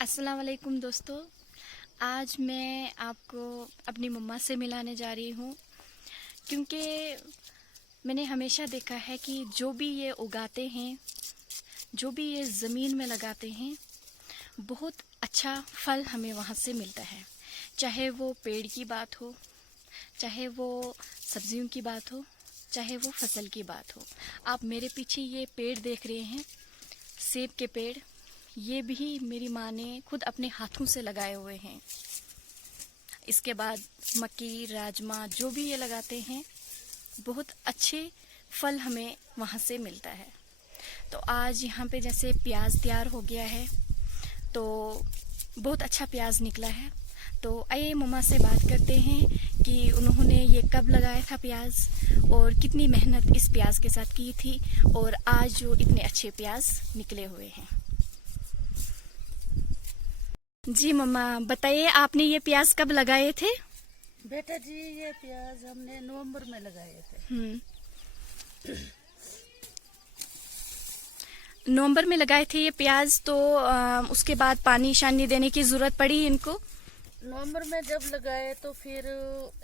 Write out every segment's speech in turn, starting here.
अस्सलाम वालेकुम दोस्तों। आज मैं आपको अपनी मम्मा से मिलाने जा रही हूँ, क्योंकि मैंने हमेशा देखा है कि जो भी ये उगाते हैं, जो भी ये ज़मीन में लगाते हैं, बहुत अच्छा फल हमें वहाँ से मिलता है। चाहे वो पेड़ की बात हो, चाहे वो सब्जियों की बात हो, चाहे वो फसल की बात हो। आप मेरे पीछे ये पेड़ देख रहे हैं, सेब के पेड़, ये भी मेरी माँ ने खुद अपने हाथों से लगाए हुए हैं। इसके बाद मक्की, राजमा, जो भी ये लगाते हैं, बहुत अच्छे फल हमें वहाँ से मिलता है। तो आज यहाँ पे जैसे प्याज तैयार हो गया है, तो बहुत अच्छा प्याज निकला है। तो आइए मम्मा से बात करते हैं कि उन्होंने ये कब लगाया था प्याज, और कितनी मेहनत इस प्याज के साथ की थी, और आज जो इतने अच्छे प्याज निकले हुए हैं। जी मम्मा, बताइए आपने ये प्याज कब लगाए थे? बेटा जी, ये प्याज हमने नवंबर में लगाए थे। नवंबर में लगाए थे ये प्याज, तो उसके बाद पानी शानी देने की जरूरत पड़ी इनको? नवंबर में जब लगाए तो फिर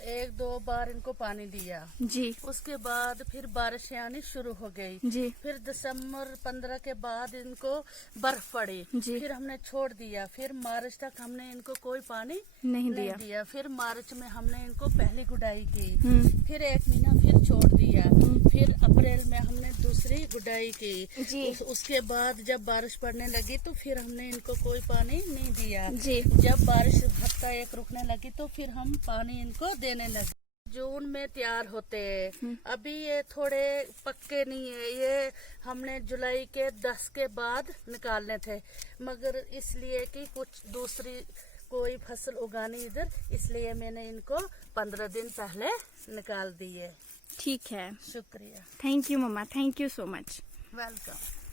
1-2 बार इनको पानी दिया। जी उसके बाद फिर बारिशें आनी शुरू हो गई। जी फिर दिसंबर 15 के बाद इनको बर्फ पड़ी। जी। फिर हमने छोड़ दिया। फिर मार्च तक हमने इनको कोई पानी नहीं नहीं दिया। दिया। फिर मार्च में हमने इनको पहली गुडाई की। हम्म। फिर 1 महीना फिर छोड़ दिया। फिर अप्रैल में हमने दूसरी गुडाई की। जी उसके बाद जब बारिश पड़ने लगी तो फिर हमने इनको कोई पानी नहीं दिया। जी। जब बारिश हफ्ता एक रुकने लगी तो फिर हम पानी इनको देने लगे। जून में तैयार होते हैं। अभी ये थोड़े पक्के नहीं है। ये हमने जुलाई के 10 के बाद निकालने थे, मगर इसलिए कि कुछ दूसरी कोई फसल उगानी इधर, इसलिए मैंने इनको 15 दिन पहले निकाल दिए। ठीक है। शुक्रिया। Thank you mumma, thank you so much. Welcome.